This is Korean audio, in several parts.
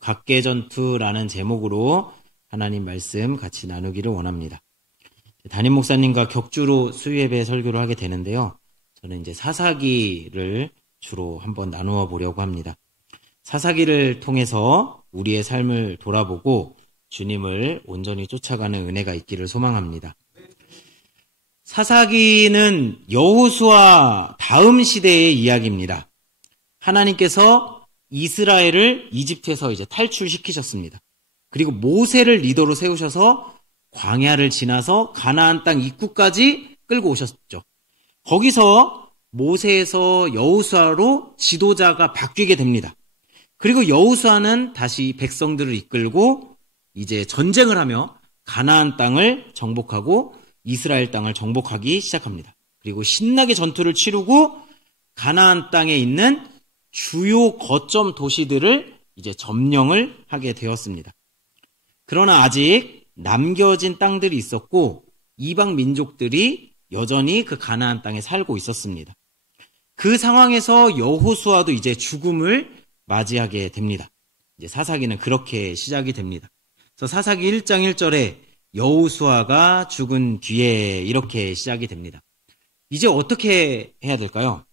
각계전투라는 제목으로 하나님 말씀 같이 나누기를 원합니다. 담임 목사님과 격주로 수요예배 설교를 하게 되는데요. 저는 이제 사사기를 주로 한번 나누어 보려고 합니다. 사사기를 통해서 우리의 삶을 돌아보고 주님을 온전히 쫓아가는 은혜가 있기를 소망합니다. 사사기는 여호수아 다음 시대의 이야기입니다. 하나님께서 이스라엘을 이집트에서 이제 탈출시키셨습니다. 그리고 모세를 리더로 세우셔서 광야를 지나서 가나안 땅 입구까지 끌고 오셨죠. 거기서 모세에서 여호수아로 지도자가 바뀌게 됩니다. 그리고 여호수아는 다시 백성들을 이끌고 이제 전쟁을 하며 가나안 땅을 정복하고 이스라엘 땅을 정복하기 시작합니다. 그리고 신나게 전투를 치르고 가나안 땅에 있는 주요 거점 도시들을 이제 점령을 하게 되었습니다. 그러나 아직 남겨진 땅들이 있었고 이방 민족들이 여전히 그 가나안 땅에 살고 있었습니다. 그 상황에서 여호수아도 이제 죽음을 맞이하게 됩니다. 이제 사사기는 그렇게 시작이 됩니다. 그래서 사사기 1장 1절에 여호수아가 죽은 뒤에 이렇게 시작이 됩니다. 이제 어떻게 해야 될까요?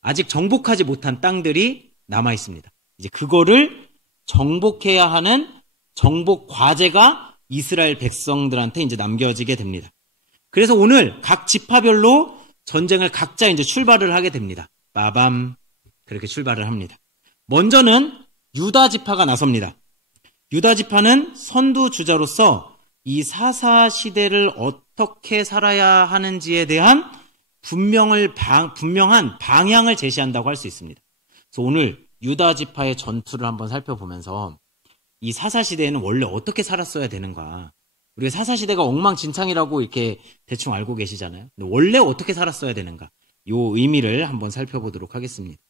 아직 정복하지 못한 땅들이 남아 있습니다. 이제 그거를 정복해야 하는 정복 과제가 이스라엘 백성들한테 이제 남겨지게 됩니다. 그래서 오늘 각 지파별로 전쟁을 각자 이제 출발을 하게 됩니다. 빠밤. 그렇게 출발을 합니다. 먼저는 유다 지파가 나섭니다. 유다 지파는 선두주자로서 이 사사 시대를 어떻게 살아야 하는지에 대한 분명한 방향을 제시한다고 할 수 있습니다. 그래서 오늘 유다 지파의 전투를 한번 살펴보면서 이 사사 시대에는 원래 어떻게 살았어야 되는가. 우리가 사사 시대가 엉망진창이라고 이렇게 대충 알고 계시잖아요. 근데 원래 어떻게 살았어야 되는가. 요 의미를 한번 살펴보도록 하겠습니다.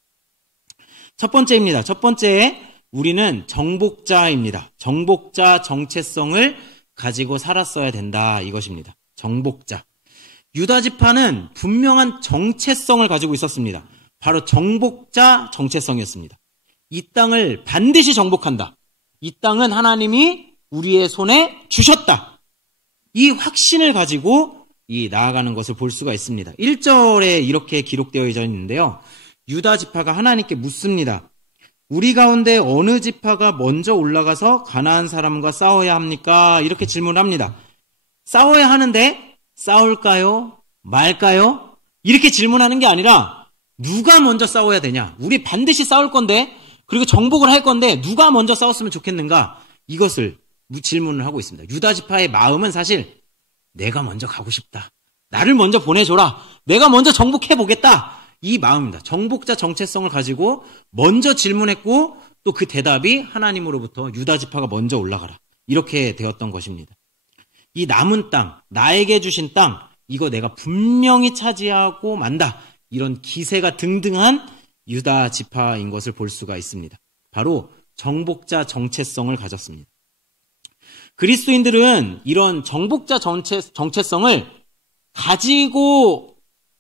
첫 번째입니다. 첫 번째, 우리는 정복자입니다. 정복자 정체성을 가지고 살았어야 된다. 이것입니다. 정복자. 유다 지파는 분명한 정체성을 가지고 있었습니다. 바로 정복자 정체성이었습니다. 이 땅을 반드시 정복한다. 이 땅은 하나님이 우리의 손에 주셨다. 이 확신을 가지고 나아가는 것을 볼 수가 있습니다. 1절에 이렇게 기록되어 있는데요. 유다 지파가 하나님께 묻습니다. 우리 가운데 어느 지파가 먼저 올라가서 가나안 사람과 싸워야 합니까? 이렇게 질문합니다. 싸워야 하는데 싸울까요? 말까요? 이렇게 질문하는 게 아니라 누가 먼저 싸워야 되냐? 우리 반드시 싸울 건데 그리고 정복을 할 건데 누가 먼저 싸웠으면 좋겠는가? 이것을 질문을 하고 있습니다. 유다 지파의 마음은 사실 내가 먼저 가고 싶다. 나를 먼저 보내줘라. 내가 먼저 정복해보겠다. 이 마음입니다. 정복자 정체성을 가지고 먼저 질문했고 또 그 대답이 하나님으로부터 유다 지파가 먼저 올라가라. 이렇게 되었던 것입니다. 이 남은 땅, 나에게 주신 땅, 이거 내가 분명히 차지하고 만다. 이런 기세가 등등한 유다 지파인 것을 볼 수가 있습니다. 바로 정복자 정체성을 가졌습니다. 그리스도인들은 이런 정복자 정체성을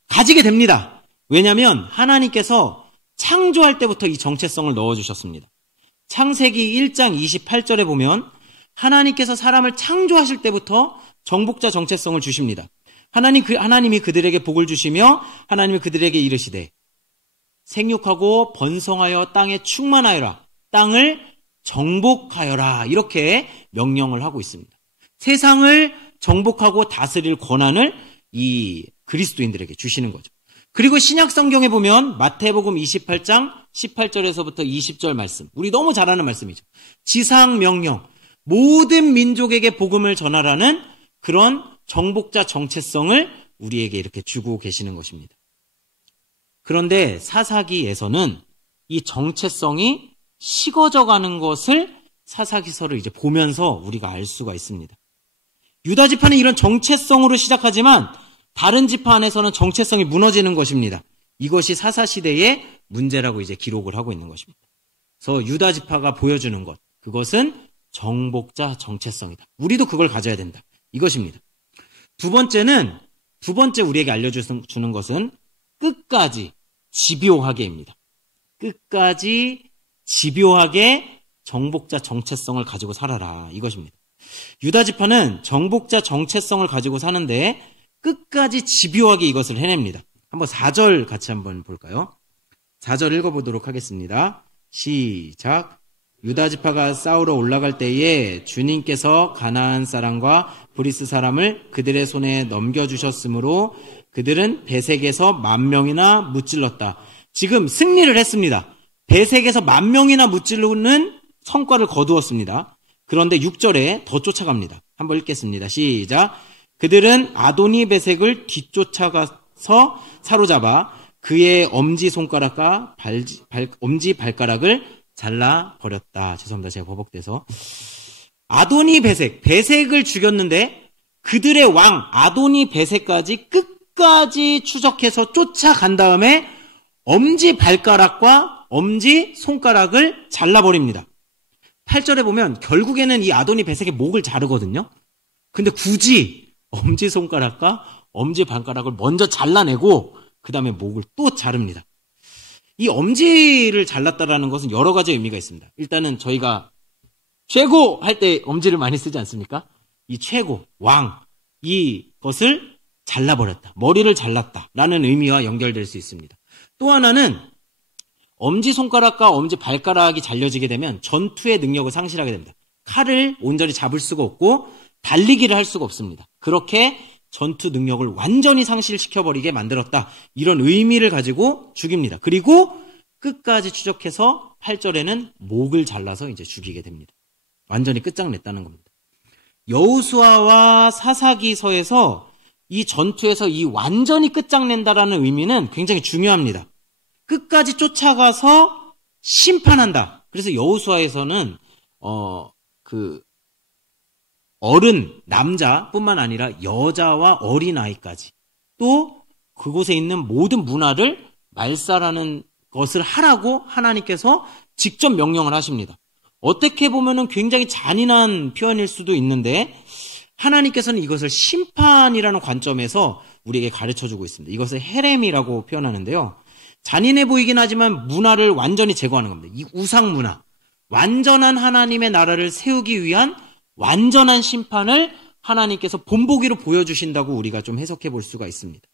가지게 됩니다. 왜냐하면 하나님께서 창조할 때부터 이 정체성을 넣어주셨습니다. 창세기 1장 28절에 보면 하나님께서 사람을 창조하실 때부터 정복자 정체성을 주십니다. 하나님이 그들에게 복을 주시며 하나님이 그들에게 이르시되 생육하고 번성하여 땅에 충만하여라. 땅을 정복하여라. 이렇게 명령을 하고 있습니다. 세상을 정복하고 다스릴 권한을 이 그리스도인들에게 주시는 거죠. 그리고 신약 성경에 보면 마태복음 28장 18절에서부터 20절 말씀. 우리 너무 잘 아는 말씀이죠. 지상 명령. 모든 민족에게 복음을 전하라는 그런 정복자 정체성을 우리에게 이렇게 주고 계시는 것입니다. 그런데 사사기에서는 이 정체성이 식어져 가는 것을 사사기서를 이제 보면서 우리가 알 수가 있습니다. 유다 지파는 이런 정체성으로 시작하지만 다른 지파 안에서는 정체성이 무너지는 것입니다. 이것이 사사시대의 문제라고 이제 기록을 하고 있는 것입니다. 그래서 유다 지파가 보여주는 것, 그것은 정복자 정체성이다. 우리도 그걸 가져야 된다. 이것입니다. 두 번째 우리에게 알려주는 것은 끝까지 집요하게입니다. 끝까지 집요하게 정복자 정체성을 가지고 살아라. 이것입니다. 유다 지파는 정복자 정체성을 가지고 사는데 끝까지 집요하게 이것을 해냅니다. 한번 4절 같이 한번 볼까요? 4절 읽어보도록 하겠습니다. 시작. 유다 지파가 싸우러 올라갈 때에 주님께서 가나안 사람과 브리스 사람을 그들의 손에 넘겨주셨으므로 그들은 베색에서 10,000명이나 무찔렀다. 지금 승리를 했습니다. 베색에서 10,000명이나 무찌르는 성과를 거두었습니다. 그런데 6절에 더 쫓아갑니다. 한번 읽겠습니다. 시작. 그들은 아도니 베색을 뒤쫓아가서 사로잡아 그의 엄지손가락과 엄지발가락을 잘라버렸다. 죄송합니다. 제가 버벅대서. 아도니 베색을 죽였는데 그들의 왕 아도니 베색까지 끝까지 추적해서 쫓아간 다음에 엄지발가락과 엄지손가락을 잘라버립니다. 8절에 보면 결국에는 이 아도니 베색의 목을 자르거든요. 근데 굳이 엄지손가락과 엄지발가락을 먼저 잘라내고 그 다음에 목을 또 자릅니다. 이 엄지를 잘랐다라는 것은 여러 가지 의미가 있습니다. 일단은 저희가 최고 할 때 엄지를 많이 쓰지 않습니까? 이 최고, 왕, 이것을 잘라버렸다. 머리를 잘랐다라는 의미와 연결될 수 있습니다. 또 하나는 엄지손가락과 엄지발가락이 잘려지게 되면 전투의 능력을 상실하게 됩니다. 칼을 온전히 잡을 수가 없고 달리기를 할 수가 없습니다. 그렇게 전투 능력을 완전히 상실시켜버리게 만들었다. 이런 의미를 가지고 죽입니다. 그리고 끝까지 추적해서 8절에는 목을 잘라서 이제 죽이게 됩니다. 완전히 끝장냈다는 겁니다. 여호수아와 사사기서에서 이 전투에서 이 완전히 끝장낸다라는 의미는 굉장히 중요합니다. 끝까지 쫓아가서 심판한다. 그래서 여호수아에서는 어른, 남자뿐만 아니라 여자와 어린아이까지 또 그곳에 있는 모든 문화를 말살하는 것을 하라고 하나님께서 직접 명령을 하십니다. 어떻게 보면은 굉장히 잔인한 표현일 수도 있는데 하나님께서는 이것을 심판이라는 관점에서 우리에게 가르쳐주고 있습니다. 이것을 헤렘이라고 표현하는데요. 잔인해 보이긴 하지만 문화를 완전히 제거하는 겁니다. 이 우상 문화, 완전한 하나님의 나라를 세우기 위한 완전한 심판을 하나님께서 본보기로 보여주신다고 우리가 좀 해석해 볼 수가 있습니다.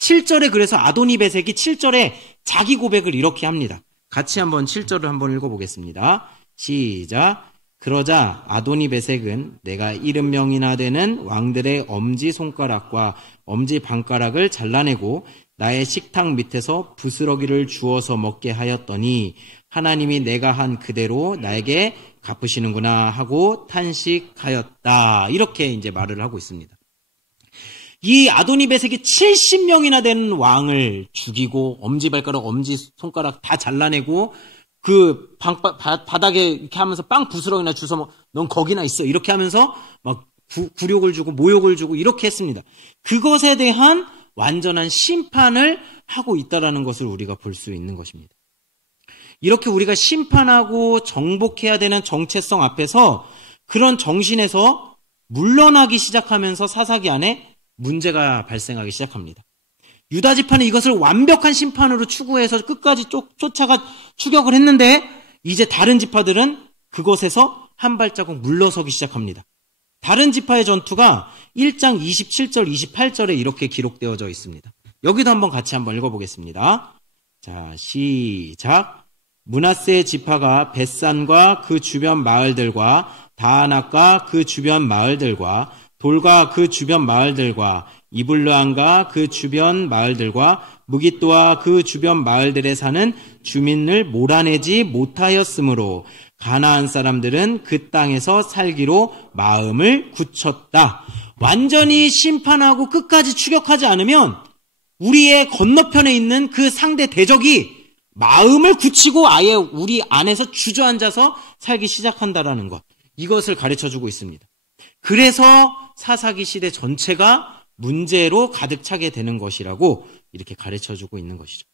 7절에 그래서 아도니 베색이 7절에 자기 고백을 이렇게 합니다. 같이 한번 7절을 한번 읽어보겠습니다. 시작. 그러자 아도니 베색은 내가 70명이나 되는 왕들의 엄지손가락과 엄지발가락을 잘라내고 나의 식탁 밑에서 부스러기를 주워서 먹게 하였더니 하나님이 내가 한 그대로 나에게 갚으시는구나 하고 탄식하였다. 이렇게 이제 말을 하고 있습니다. 이 아도니 베색이 70명이나 되는 왕을 죽이고 엄지발가락, 엄지손가락 다 잘라내고 그 바닥에 이렇게 하면서 빵 부스러기나 주워 넌 거기나 있어 이렇게 하면서 막 굴욕을 주고 모욕을 주고 이렇게 했습니다. 그것에 대한 완전한 심판을 하고 있다라는 것을 우리가 볼 수 있는 것입니다. 이렇게 우리가 심판하고 정복해야 되는 정체성 앞에서 그런 정신에서 물러나기 시작하면서 사사기 안에 문제가 발생하기 시작합니다. 유다 지파는 이것을 완벽한 심판으로 추구해서 끝까지 쫓아가 추격을 했는데 이제 다른 지파들은 그것에서 한 발자국 물러서기 시작합니다. 다른 지파의 전투가 1장 27절, 28절에 이렇게 기록되어져 있습니다. 여기도 한번 같이 한번 읽어보겠습니다. 자, 시작. 므낫세 지파가 벳산과 그 주변 마을들과 다아낙과 그 주변 마을들과 돌과 그 주변 마을들과 이블르안과 그 주변 마을들과 무깃도와 그 주변 마을들에 사는 주민을 몰아내지 못하였으므로 가나안 사람들은 그 땅에서 살기로 마음을 굳혔다. 완전히 심판하고 끝까지 추격하지 않으면 우리의 건너편에 있는 그 상대 대적이 마음을 굳히고 아예 우리 안에서 주저앉아서 살기 시작한다라는 것. 이것을 가르쳐주고 있습니다. 그래서 사사기 시대 전체가 문제로 가득 차게 되는 것이라고 이렇게 가르쳐주고 있는 것이죠.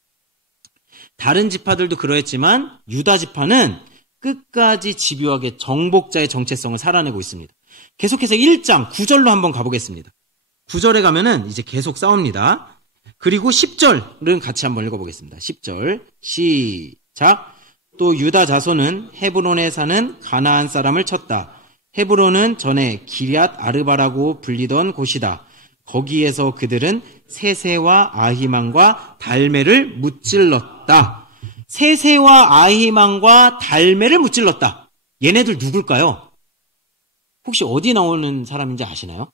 다른 지파들도 그러했지만 유다 지파는 끝까지 집요하게 정복자의 정체성을 살아내고 있습니다. 계속해서 1장 9절로 한번 가보겠습니다. 9절에 가면은 이제 계속 싸웁니다. 그리고 10절은 같이 한번 읽어보겠습니다. 10절 시작. 또 유다 자손은 헤브론에 사는 가나안 사람을 쳤다. 헤브론은 전에 기럇 아르바라고 불리던 곳이다. 거기에서 그들은 세세와 아히만과 달메를 무찔렀다. 세세와 아히만과 달메를 무찔렀다. 얘네들 누굴까요? 혹시 어디 나오는 사람인지 아시나요?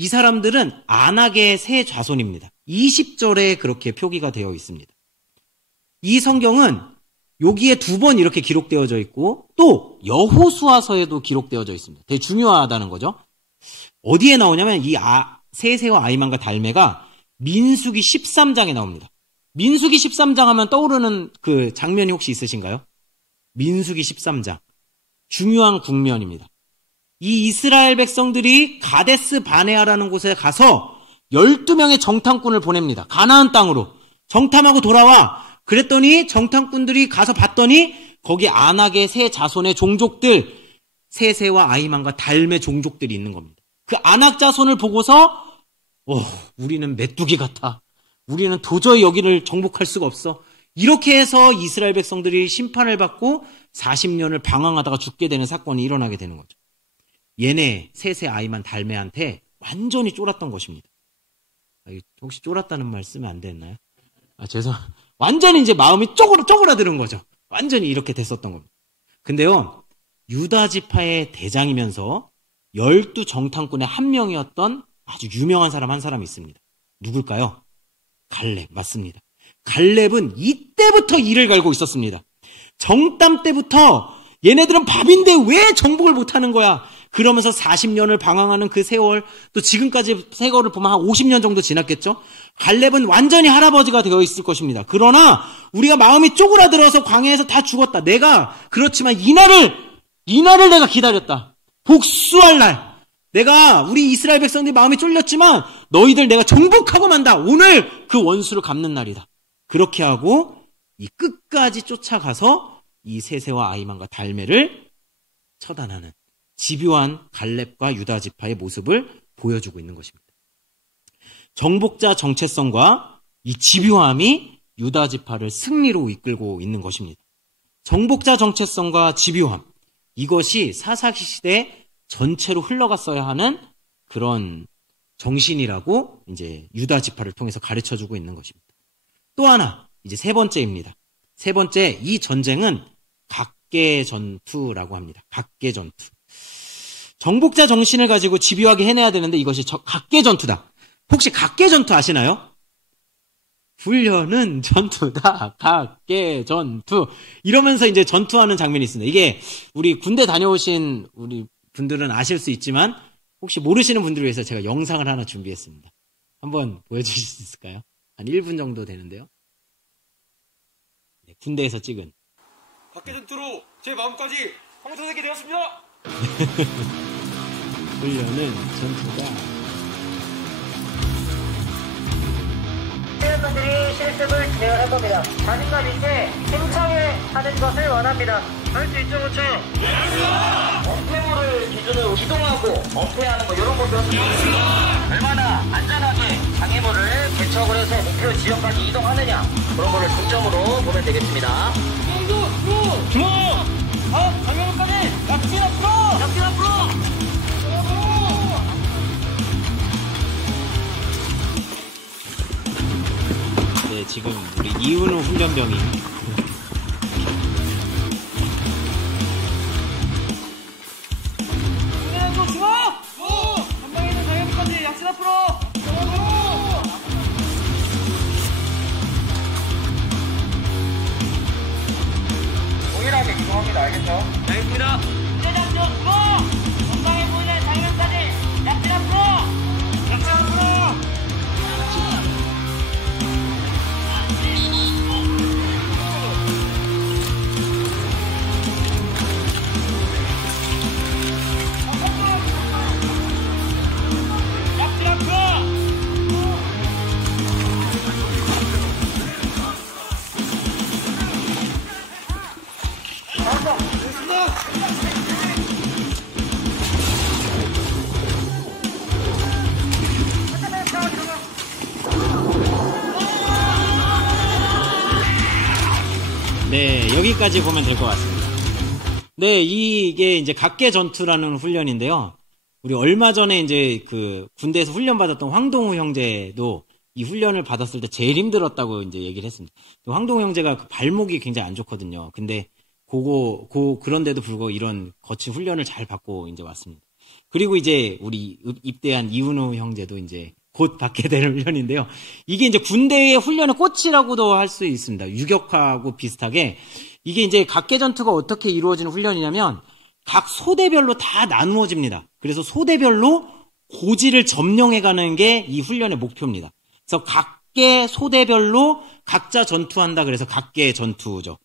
이 사람들은 아낙의 세 좌손입니다. 20절에 그렇게 표기가 되어 있습니다. 이 성경은 여기에 2번 이렇게 기록되어져 있고 또 여호수아서에도 기록되어져 있습니다. 되게 중요하다는 거죠. 어디에 나오냐면 이 세세와 아히만과 달메가 민수기 13장에 나옵니다. 민수기 13장 하면 떠오르는 그 장면이 혹시 있으신가요? 민수기 13장. 중요한 국면입니다. 이 이스라엘 백성들이 가데스 바네아라는 곳에 가서 12명의 정탐꾼을 보냅니다. 가나안 땅으로. 정탐하고 돌아와. 그랬더니 정탐꾼들이 가서 봤더니 거기 아낙의 세 자손의 종족들, 세세와 아히만과 달메 종족들이 있는 겁니다. 그 아낙 자손을 보고서 우리는 메뚜기 같아. 우리는 도저히 여기를 정복할 수가 없어. 이렇게 해서 이스라엘 백성들이 심판을 받고 40년을 방황하다가 죽게 되는 사건이 일어나게 되는 거죠. 얘네 세세 아히만 달메한테 완전히 쫄았던 것입니다. 혹시 쫄았다는 말 쓰면 안 됐나요? 완전히 이제 마음이 쪼그라드는 거죠. 완전히 이렇게 됐었던 겁니다. 근데요, 유다 지파의 대장이면서 12 정탐꾼의 한 명이었던 아주 유명한 사람 한 사람이 있습니다. 누굴까요? 갈렙, 맞습니다. 갈렙은 이때부터 이를 갈고 있었습니다. 정탐 때부터 얘네들은 밥인데 왜 정복을 못하는 거야? 그러면서 40년을 방황하는 그 세월, 또 지금까지 세월을 보면 한 50년 정도 지났겠죠? 갈렙은 완전히 할아버지가 되어 있을 것입니다. 그러나 우리가 마음이 쪼그라들어서 광야에서 다 죽었다. 그렇지만 이날을 내가 기다렸다. 복수할 날. 우리 이스라엘 백성들이 마음이 쫄렸지만 너희들 내가 정복하고 만다. 오늘 그 원수를 갚는 날이다. 그렇게 하고 이 끝까지 쫓아가서 이 세세와 아히만과 달메를 처단하는 집요한 갈렙과 유다 지파의 모습을 보여주고 있는 것입니다. 정복자 정체성과 이 집요함이 유다 지파를 승리로 이끌고 있는 것입니다. 정복자 정체성과 집요함, 이것이 사사기 시대 전체로 흘러갔어야 하는 그런 정신이라고 이제 유다 지파를 통해서 가르쳐주고 있는 것입니다. 또 하나, 이제 세 번째입니다. 세 번째, 이 전쟁은 각계 전투라고 합니다. 각계 전투. 정복자 정신을 가지고 집요하게 해내야 되는데 이것이 각계 전투다. 혹시 각계 전투 아시나요? 훈련은 전투다. 각계 전투. 이러면서 이제 전투하는 장면이 있습니다. 이게 우리 군대 다녀오신 우리 분들은 아실 수 있지만 혹시 모르시는 분들을 위해서 제가 영상을 하나 준비했습니다. 한번 보여주실 수 있을까요? 한 1분 정도 되는데요. 네, 군대에서 찍은 각계 전투로 제 마음까지 황소되게 되었습니다. 훈련은 전투다. 체육관들이 실습을 진행을 할 겁니다. 자신감 있게 힘차게 하는 것을 원합니다. 할 수 있죠, 그렇죠? 엄폐물을 기준으로 이동하고 엄폐하는 거 이런 거 배웠습니다. 얼마나 안전하게 장애물을 개척을 해서 목표 지역까지 이동하느냐 그런 거를 중점으로 보면 되겠습니다. 주먹! 장애물까지 약진 앞으로! 약진 앞으로! 네, 지금 우리 이은호 훈련병이 동일하게 이동합니다. 알겠죠? 알겠습니다. 대장 쪽 주먹! 건강해 보이는 장면까지 약진 앞으로! 약진 앞으로! 네, 여기까지 보면 될 것 같습니다. 네, 이게 이제 각계 전투라는 훈련인데요. 우리 얼마 전에 이제 그 군대에서 훈련받았던 황동우 형제도 이 훈련을 받았을 때 제일 힘들었다고 이제 얘기를 했습니다. 황동우 형제가 그 발목이 굉장히 안 좋거든요. 근데 그런데도 불구하고 이런 거친 훈련을 잘 받고 이제 왔습니다. 그리고 이제 우리 입대한 이은우 형제도 이제 곧 받게 될 훈련인데요. 이게 이제 군대의 훈련의 꽃이라고도 할 수 있습니다. 유격하고 비슷하게 이게 이제 각계 전투가 어떻게 이루어지는 훈련이냐면 각 소대별로 다 나누어집니다. 그래서 소대별로 고지를 점령해가는 게 이 훈련의 목표입니다. 그래서 각계 소대별로 각자 전투한다. 그래서 각계 전투죠.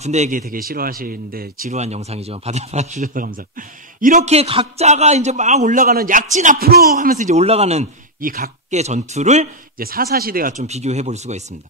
군대 얘기 되게 싫어하시는데 지루한 영상이지만 받아주셔서 감사합니다. 이렇게 각자가 이제 막 올라가는 약진 앞으로 하면서 이제 올라가는 이 각계 전투를 이제 사사시대와 좀 비교해 볼 수가 있습니다.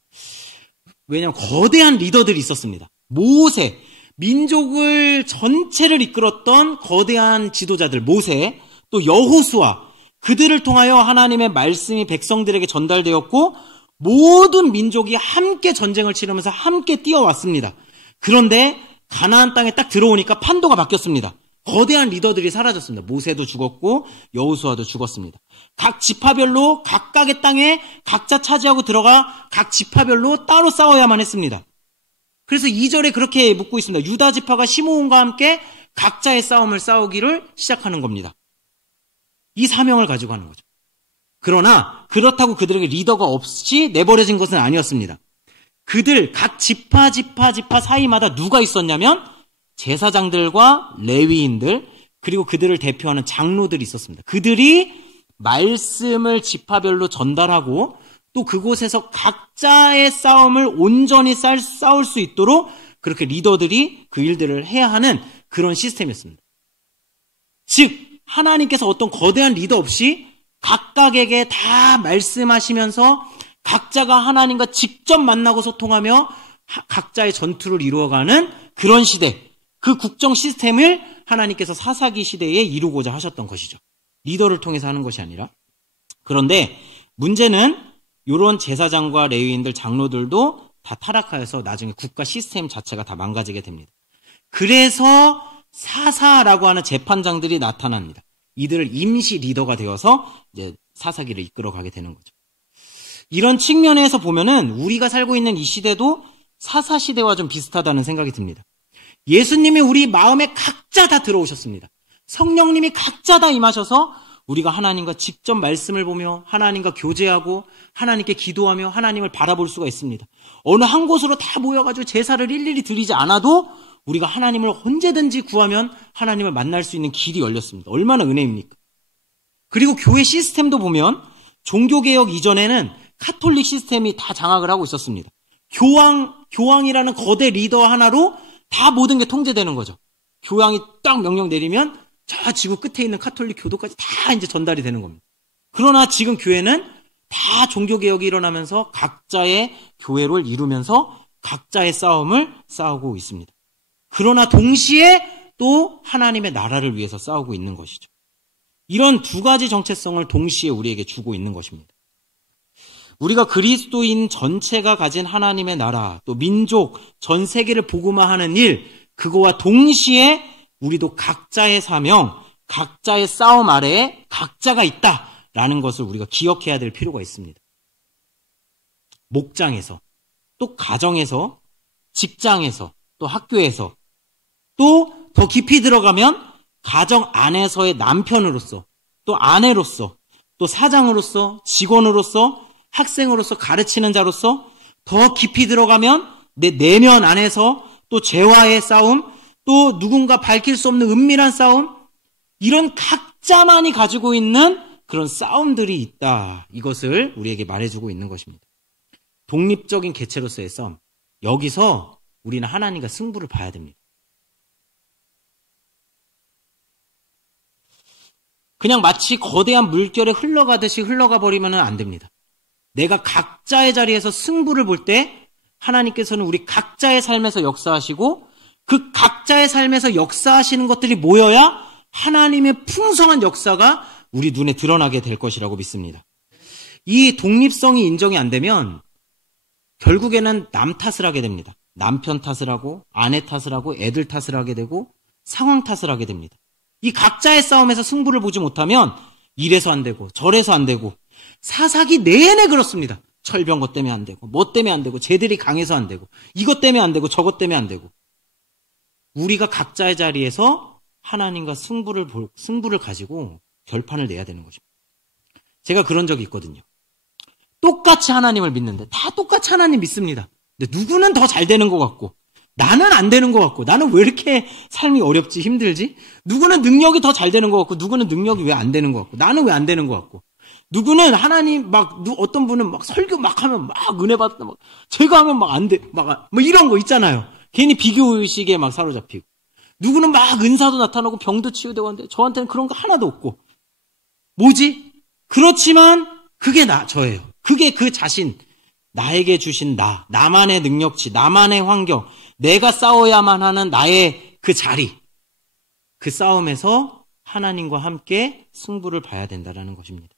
왜냐하면 거대한 리더들이 있었습니다. 모세, 민족을 전체를 이끌었던 거대한 지도자들 모세, 또 여호수아, 그들을 통하여 하나님의 말씀이 백성들에게 전달되었고 모든 민족이 함께 전쟁을 치르면서 함께 뛰어왔습니다. 그런데 가나안 땅에 딱 들어오니까 판도가 바뀌었습니다. 거대한 리더들이 사라졌습니다. 모세도 죽었고 여호수아도 죽었습니다. 각 지파별로 각각의 땅에 각자 차지하고 들어가 각 지파별로 따로 싸워야만 했습니다. 그래서 2절에 그렇게 묻고 있습니다. 유다 지파가 시므온과 함께 각자의 싸움을 싸우기를 시작하는 겁니다. 이 사명을 가지고 하는 거죠. 그러나 그렇다고 그들에게 리더가 없이 내버려진 것은 아니었습니다. 그들 각 지파 사이마다 누가 있었냐면 제사장들과 레위인들 그리고 그들을 대표하는 장로들이 있었습니다. 그들이 말씀을 지파별로 전달하고 또 그곳에서 각자의 싸움을 온전히 싸울 수 있도록 그렇게 리더들이 그 일들을 해야 하는 그런 시스템이었습니다. 즉 하나님께서 어떤 거대한 리더 없이 각각에게 다 말씀하시면서 각자가 하나님과 직접 만나고 소통하며 각자의 전투를 이루어가는 그런 시대, 그 국정 시스템을 하나님께서 사사기 시대에 이루고자 하셨던 것이죠. 리더를 통해서 하는 것이 아니라. 그런데 문제는 이런 제사장과 레위인들, 장로들도 다 타락하여서 나중에 국가 시스템 자체가 다 망가지게 됩니다. 그래서 사사라고 하는 재판장들이 나타납니다. 이들을 임시 리더가 되어서 이제 사사기를 이끌어가게 되는 거죠. 이런 측면에서 보면은 우리가 살고 있는 이 시대도 사사시대와 좀 비슷하다는 생각이 듭니다. 예수님이 우리 마음에 각자 다 들어오셨습니다. 성령님이 각자 다 임하셔서 우리가 하나님과 직접 말씀을 보며 하나님과 교제하고 하나님께 기도하며 하나님을 바라볼 수가 있습니다. 어느 한 곳으로 다 모여가지고 제사를 일일이 드리지 않아도 우리가 하나님을 언제든지 구하면 하나님을 만날 수 있는 길이 열렸습니다. 얼마나 은혜입니까? 그리고 교회 시스템도 보면 종교개혁 이전에는 카톨릭 시스템이 다 장악을 하고 있었습니다. 교황이라는 거대 리더 하나로 다 모든 게 통제되는 거죠. 교황이 딱 명령 내리면 저 지구 끝에 있는 카톨릭 교도까지 다 이제 전달이 되는 겁니다. 그러나 지금 교회는 다 종교개혁이 일어나면서 각자의 교회를 이루면서 각자의 싸움을 싸우고 있습니다. 그러나 동시에 또 하나님의 나라를 위해서 싸우고 있는 것이죠. 이런 두 가지 정체성을 동시에 우리에게 주고 있는 것입니다. 우리가 그리스도인 전체가 가진 하나님의 나라, 또 민족, 전 세계를 복음화하는 일, 그거와 동시에 우리도 각자의 사명, 각자의 싸움 아래에 각자가 있다라는 것을 우리가 기억해야 될 필요가 있습니다. 목장에서, 또 가정에서, 직장에서, 또 학교에서, 또 더 깊이 들어가면 가정 안에서의 남편으로서, 또 아내로서, 또 사장으로서, 직원으로서, 학생으로서, 가르치는 자로서, 더 깊이 들어가면 내 내면 안에서 또 죄와의 싸움, 또 누군가 밝힐 수 없는 은밀한 싸움, 이런 각자만이 가지고 있는 그런 싸움들이 있다. 이것을 우리에게 말해주고 있는 것입니다. 독립적인 개체로서의 싸움. 여기서 우리는 하나님과 승부를 봐야 됩니다. 그냥 마치 거대한 물결에 흘러가듯이 흘러가 버리면 안 됩니다. 내가 각자의 자리에서 승부를 볼 때 하나님께서는 우리 각자의 삶에서 역사하시고 그 각자의 삶에서 역사하시는 것들이 모여야 하나님의 풍성한 역사가 우리 눈에 드러나게 될 것이라고 믿습니다. 이 독립성이 인정이 안 되면 결국에는 남 탓을 하게 됩니다. 남편 탓을 하고 아내 탓을 하고 애들 탓을 하게 되고 상황 탓을 하게 됩니다. 이 각자의 싸움에서 승부를 보지 못하면 이래서 안 되고 저래서 안 되고 사사기 내내 그렇습니다. 철병거 때문에 안 되고 뭐 때문에 안 되고 쟤들이 강해서 안 되고 이것 때문에 안 되고 저것 때문에 안 되고 우리가 각자의 자리에서 하나님과 승부를 가지고 결판을 내야 되는 것입니다. 제가 그런 적이 있거든요. 똑같이 하나님을 믿는데 다 똑같이 하나님 믿습니다. 근데 누구는 더 잘 되는 것 같고 나는 안 되는 것 같고 나는 왜 이렇게 삶이 어렵지 힘들지? 누구는 능력이 더 잘 되는 것 같고 누구는 능력이 왜 안 되는 것 같고 나는 왜 안 되는 것 같고 누구는 하나님 어떤 분은 막 설교 막 하면 막 은혜 받다 막 제가 하면 막 안 돼 막 뭐 이런 거 있잖아요. 괜히 비교의식에 막 사로잡히고 누구는 막 은사도 나타나고 병도 치유되고 하는데 저한테는 그런 거 하나도 없고 뭐지? 그렇지만 그게 저예요. 그게 그 자신 나에게 주신 나만의 능력치 나만의 환경 내가 싸워야만 하는 나의 그 자리 그 싸움에서 하나님과 함께 승부를 봐야 된다는 것입니다.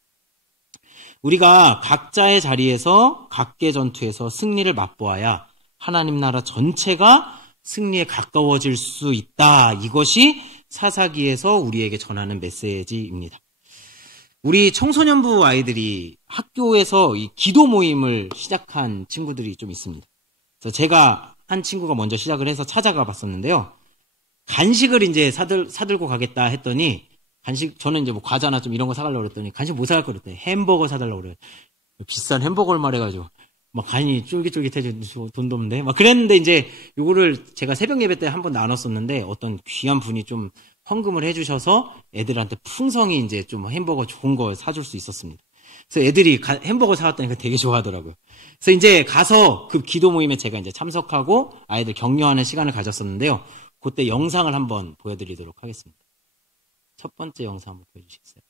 우리가 각자의 자리에서 각계 전투에서 승리를 맛보아야 하나님 나라 전체가 승리에 가까워질 수 있다. 이것이 사사기에서 우리에게 전하는 메시지입니다. 우리 청소년부 아이들이 학교에서 이 기도 모임을 시작한 친구들이 좀 있습니다. 그래서 제가 한 친구가 먼저 시작을 해서 찾아가 봤었는데요. 간식을 이제 사들고 가겠다 했더니 저는 이제 뭐 과자나 좀 이런 거 사가려고 그랬더니 간식 뭐 사갈 거 그랬더니 햄버거 사달라고 그래요. 비싼 햄버거를 말해가지고 막 간이 쫄깃쫄깃해져 돈도 없는데 막 그랬는데 이제 요거를 제가 새벽 예배 때 한번 나눴었는데 어떤 귀한 분이 좀 헌금을 해주셔서 애들한테 풍성히 이제 좀 햄버거 좋은 거 사줄 수 있었습니다. 그래서 애들이 햄버거 사왔다니까 되게 좋아하더라고요. 그래서 이제 가서 그 기도 모임에 제가 이제 참석하고 아이들 격려하는 시간을 가졌었는데요. 그때 영상을 한번 보여드리도록 하겠습니다. 첫 번째 영상 한번 보여주시겠어요?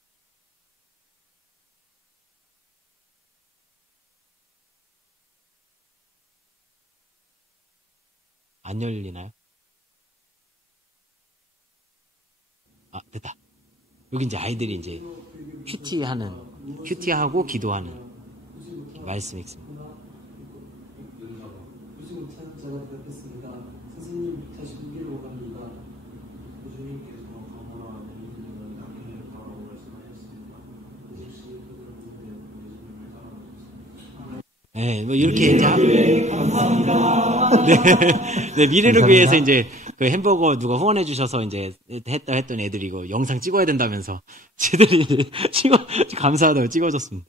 안 열리나요? 아, 됐다. 여기 이제 아이들이 이제 큐티하고 기도하는 말씀이 있습니다. 선생님 다시 우리로 갑니다. 교주님께서 가모라 내리는 낙해라고 말씀하셨습니다. 네, 뭐 이렇게 이제 네, 미래를 위해서 이제 그 햄버거 누가 후원해 주셔서 이제 했던 애들이 이거 영상 찍어야 된다면서 쟤들이 감사하다고 찍어줬습니다.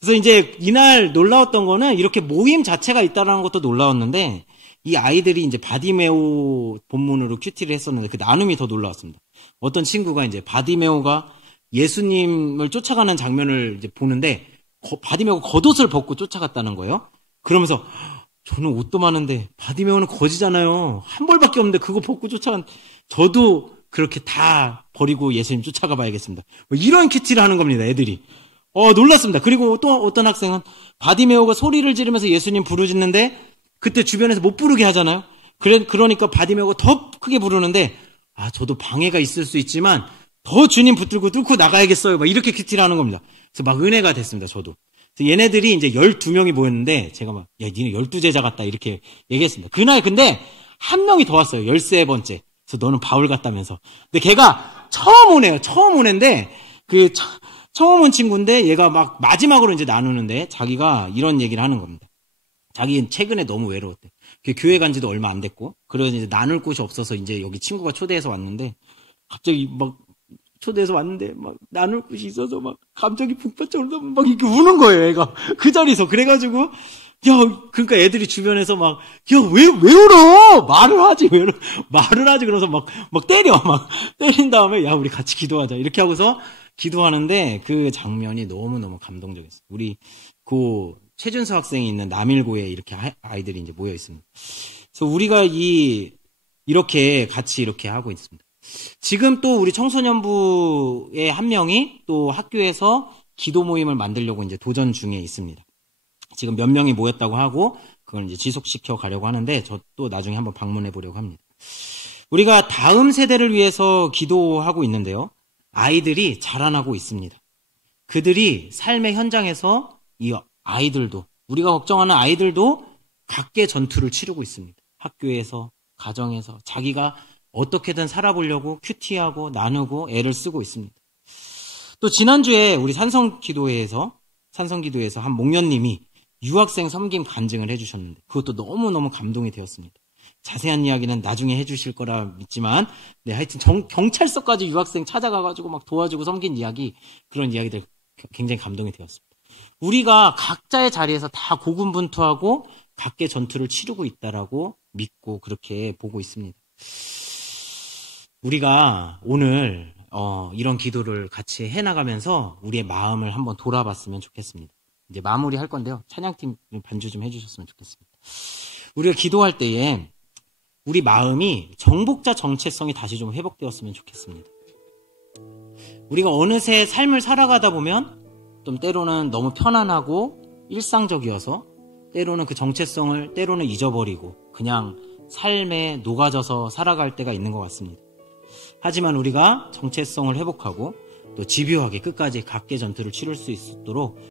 그래서 이제 이날 놀라웠던 거는 이렇게 모임 자체가 있다라는 것도 놀라웠는데 이 아이들이 이제 바디메오 본문으로 큐티를 했었는데 그 나눔이 더 놀라웠습니다. 어떤 친구가 이제 바디메오가 예수님을 쫓아가는 장면을 이제 보는데 바디메오가 겉옷을 벗고 쫓아갔다는 거예요. 그러면서 저는 옷도 많은데 바디메오는 거지잖아요. 한 벌밖에 없는데 그거 벗고 쫓아간 저도 그렇게 다 버리고 예수님 쫓아가 봐야겠습니다. 뭐 이런 큐티를 하는 겁니다. 애들이. 놀랐습니다. 그리고 또 어떤 학생은 바디메오가 소리를 지르면서 예수님 부르짖는데 그때 주변에서 못 부르게 하잖아요. 그러니까 바디메오가 더 크게 부르는데 저도 방해가 있을 수 있지만 더 주님 붙들고 뚫고 나가야겠어요. 막 이렇게 큐티를 하는 겁니다. 그래서 막 은혜가 됐습니다. 저도. 그래서 얘네들이 이제 12명이 모였는데 제가 막 야 니네 12제자 같다 이렇게 얘기했습니다. 그날 근데 한 명이 더 왔어요. 13번째. 그래서 너는 바울 같다면서. 근데 걔가 처음 오네요. 처음 오는데 처음 온 친구인데 얘가 막 마지막으로 이제 나누는데 자기가 이런 얘기를 하는 겁니다. 자기는 최근에 너무 외로웠대. 교회 간 지도 얼마 안 됐고, 그래서 이제 나눌 곳이 없어서 이제 여기 친구가 초대해서 왔는데, 갑자기 막 초대해서 왔는데, 막 나눌 곳이 있어서 막 감정이 북받쳐 오르다 막 이렇게 우는 거예요, 애가. 그 자리에서. 그래가지고, 그러니까 애들이 주변에서 막, 왜 울어? 말을 하지, 말을 하지. 그러면서 막 때려. 막 때린 다음에, 우리 같이 기도하자. 이렇게 하고서 기도하는데, 그 장면이 너무너무 감동적이었어요. 우리, 최준서 학생이 있는 남일고에 이렇게 아이들이 이제 모여 있습니다. 그래서 우리가 이렇게 같이 이렇게 하고 있습니다. 지금 또 우리 청소년부의 한 명이 또 학교에서 기도 모임을 만들려고 이제 도전 중에 있습니다. 지금 몇 명이 모였다고 하고 그걸 이제 지속시켜 가려고 하는데 저 또 나중에 한번 방문해 보려고 합니다. 우리가 다음 세대를 위해서 기도하고 있는데요. 아이들이 자라나고 있습니다. 그들이 삶의 현장에서 이 아이들도 우리가 걱정하는 아이들도 각계 전투를 치르고 있습니다. 학교에서, 가정에서 자기가 어떻게든 살아보려고 큐티하고 나누고 애를 쓰고 있습니다. 또 지난주에 우리 산성기도회에서 한 목련님이 유학생 섬김 간증을 해주셨는데 그것도 너무너무 감동이 되었습니다. 자세한 이야기는 나중에 해주실 거라 믿지만 네, 하여튼 경찰서까지 유학생 찾아가가지고 막 도와주고 섬긴 이야기, 그런 이야기들 굉장히 감동이 되었습니다. 우리가 각자의 자리에서 다 고군분투하고 각계 전투를 치르고 있다라고 믿고 그렇게 보고 있습니다. 우리가 오늘 이런 기도를 같이 해나가면서 우리의 마음을 한번 돌아봤으면 좋겠습니다. 이제 마무리할 건데요. 찬양팀 반주 좀 해주셨으면 좋겠습니다. 우리가 기도할 때에 우리 마음이 정복자 정체성이 다시 좀 회복되었으면 좋겠습니다. 우리가 어느새 삶을 살아가다 보면 좀 때로는 너무 편안하고 일상적이어서 때로는 그 정체성을 때로는 잊어버리고 그냥 삶에 녹아져서 살아갈 때가 있는 것 같습니다. 하지만 우리가 정체성을 회복하고 또 집요하게 끝까지 각계 전투를 치를 수 있도록